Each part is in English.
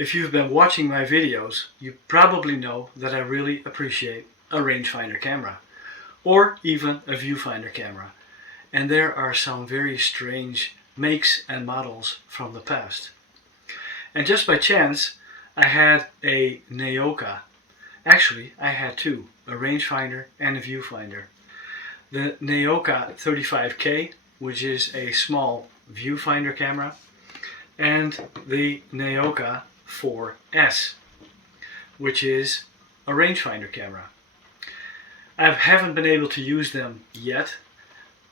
If you've been watching my videos, you probably know that I really appreciate a rangefinder camera, or even a viewfinder camera. And there are some very strange makes and models from the past. And just by chance, I had a Neoca. Actually, I had two, a rangefinder and a viewfinder. The Neoca 35K, which is a small viewfinder camera, and the Neoca 4S, which is a rangefinder camera. I haven't been able to use them yet,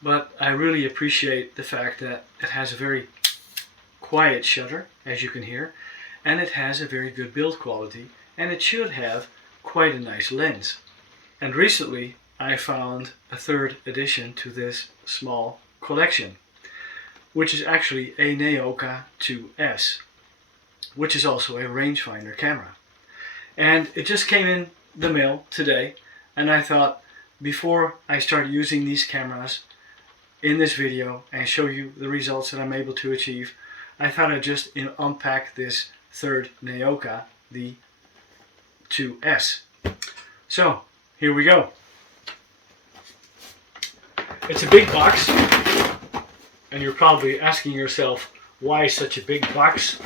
but I really appreciate the fact that it has a very quiet shutter, as you can hear, and it has a very good build quality, and it should have quite a nice lens. And recently I found a third addition to this small collection, which is actually a Neoca IIS, which is also a rangefinder camera. And it just came in the mail today, and I thought before I start using these cameras in this video and show you the results that I'm able to achieve, I thought I'd just unpack this third Neoca, the 2S. So here we go. It's a big box, and you're probably asking yourself, why such a big box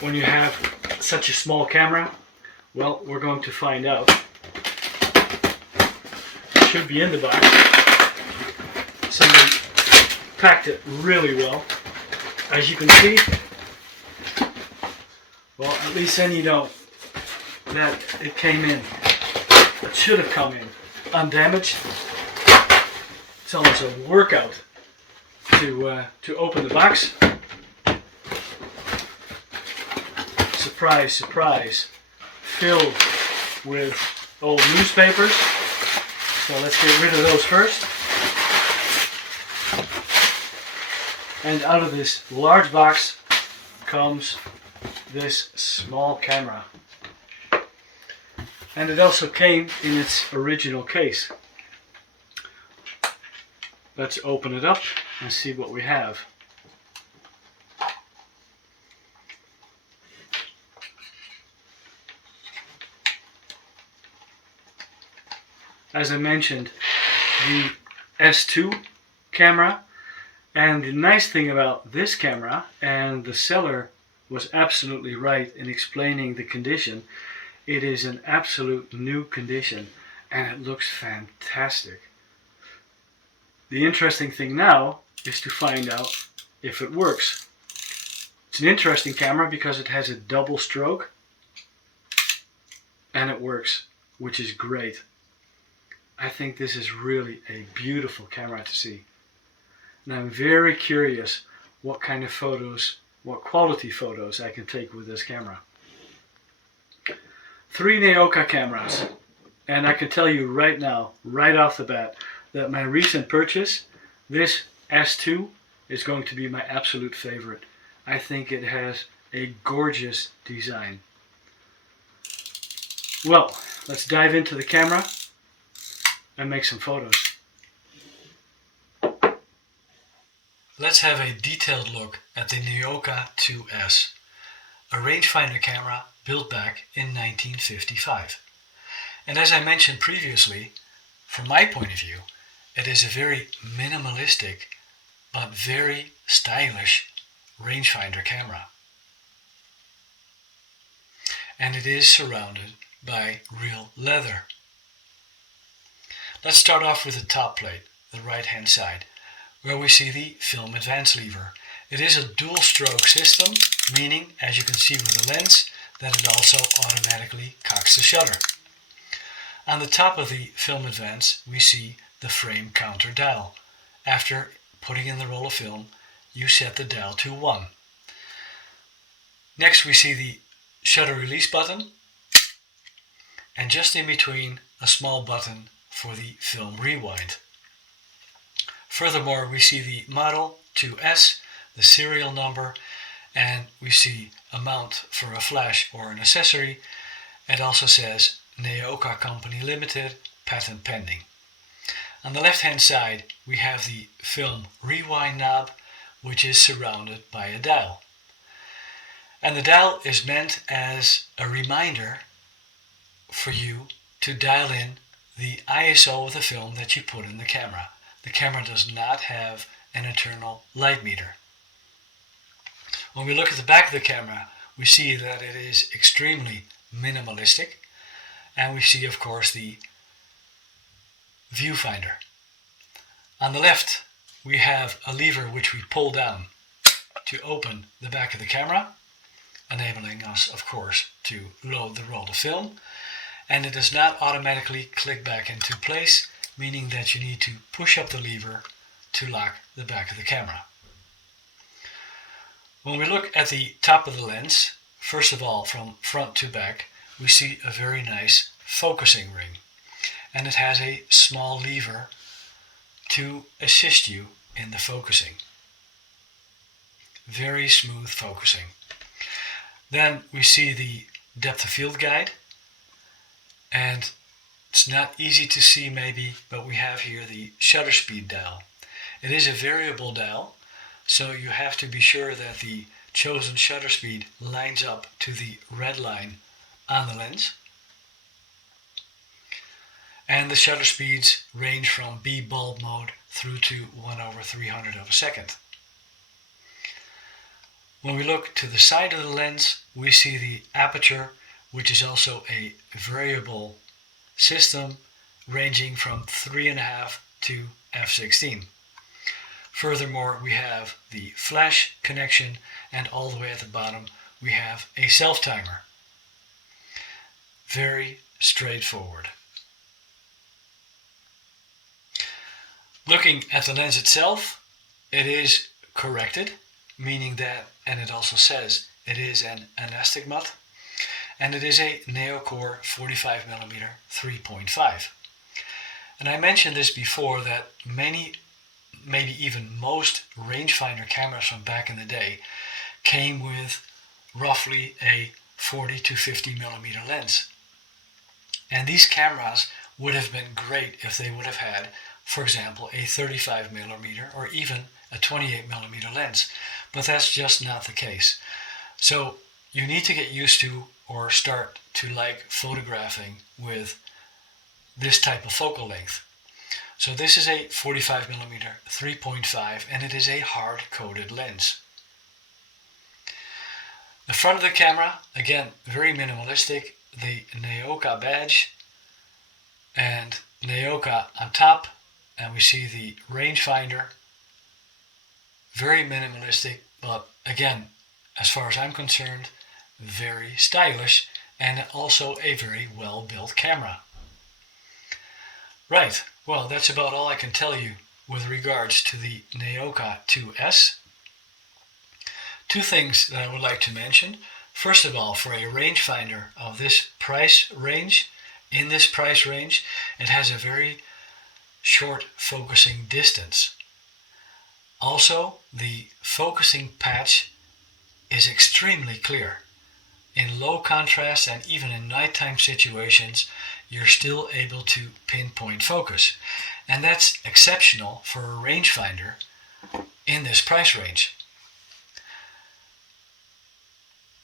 when you have such a small camera? Well, we're going to find out. It should be in the box. Somebody packed it really well, as you can see. Well, at least then you know that it came in. It should have come in undamaged. It's almost a workout to open the box. Surprise, surprise, filled with old newspapers. So let's get rid of those first. And out of this large box comes this small camera. And it also came in its original case. Let's open it up and see what we have. As I mentioned, the S2 camera, and the nice thing about this camera, and the seller was absolutely right in explaining the condition, it is an absolute new condition and it looks fantastic. The interesting thing now is to find out if it works. It's an interesting camera because it has a double stroke and it works, which is great. I think this is really a beautiful camera to see. And I'm very curious what kind of photos, what quality photos I can take with this camera. 3 Neoca cameras, and I can tell you right now, right off the bat, that my recent purchase, this S2, is going to be my absolute favorite. I think it has a gorgeous design. Well, let's dive into the camera and make some photos. Let's have a detailed look at the Neoca IIS, a rangefinder camera built back in 1955. And as I mentioned previously, from my point of view, it is a very minimalistic but very stylish rangefinder camera. And it is surrounded by real leather. Let's start off with the top plate, the right hand side, where we see the film advance lever. It is a dual stroke system, meaning, as you can see with the lens, that it also automatically cocks the shutter. On the top of the film advance we see the frame counter dial. After putting in the roll of film, you set the dial to 1. Next we see the shutter release button, and just in between a small button for the film rewind. Furthermore, we see the Model 2S, the serial number, and we see a mount for a flash or an accessory. It also says Neoca Company Limited, patent pending. On the left hand side we have the film rewind knob, which is surrounded by a dial. And the dial is meant as a reminder for you to dial in the ISO of the film that you put in the camera. The camera does not have an internal light meter. When we look at the back of the camera, we see that it is extremely minimalistic, and we see, of course, the viewfinder. On the left, we have a lever which we pull down to open the back of the camera, enabling us, of course, to load the roll of film. And it does not automatically click back into place, meaning that you need to push up the lever to lock the back of the camera. When we look at the top of the lens, first of all, from front to back, we see a very nice focusing ring. And it has a small lever to assist you in the focusing. Very smooth focusing. Then we see the depth of field guide, and it's not easy to see maybe, but we have here the shutter speed dial. It is a variable dial, so you have to be sure that the chosen shutter speed lines up to the red line on the lens. And the shutter speeds range from B bulb mode through to 1/300 of a second. When we look to the side of the lens, we see the aperture, which is also a variable system ranging from 3.5 to f16. Furthermore, we have the flash connection, and all the way at the bottom we have a self-timer. Very straightforward. Looking at the lens itself, it is corrected, meaning that, and it also says, it is an astigmat, and it is a Neoca 45mm 3.5. And I mentioned this before, that many, maybe even most rangefinder cameras from back in the day came with roughly a 40 to 50mm lens. And these cameras would have been great if they would have had, for example, a 35mm or even a 28mm lens, but that's just not the case. So you need to get used to, or start to like, photographing with this type of focal length. So this is a 45mm 3.5, and it is a hard-coated lens. The front of the camera, again, very minimalistic. The Neoca badge and Neoca on top, and we see the rangefinder. Very minimalistic, but again, as far as I'm concerned, very stylish, and also a very well-built camera. Right, well, that's about all I can tell you with regards to the Neoca IIS. Two things that I would like to mention. First of all, for a rangefinder of this price range, in this price range, it has a very short focusing distance. Also, the focusing patch is extremely clear. In low contrast and even in nighttime situations, you're still able to pinpoint focus. And that's exceptional for a rangefinder in this price range.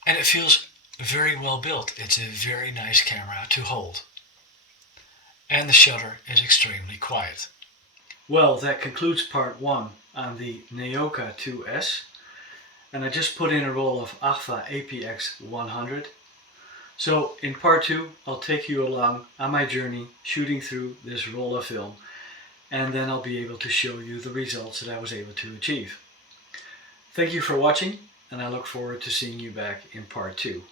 And it feels very well built. It's a very nice camera to hold. And the shutter is extremely quiet. Well, that concludes part 1 on the Neoca IIS. And I just put in a roll of Agfa APX 100. So in part 2, I'll take you along on my journey shooting through this roll of film, and then I'll be able to show you the results that I was able to achieve. Thank you for watching, and I look forward to seeing you back in part 2.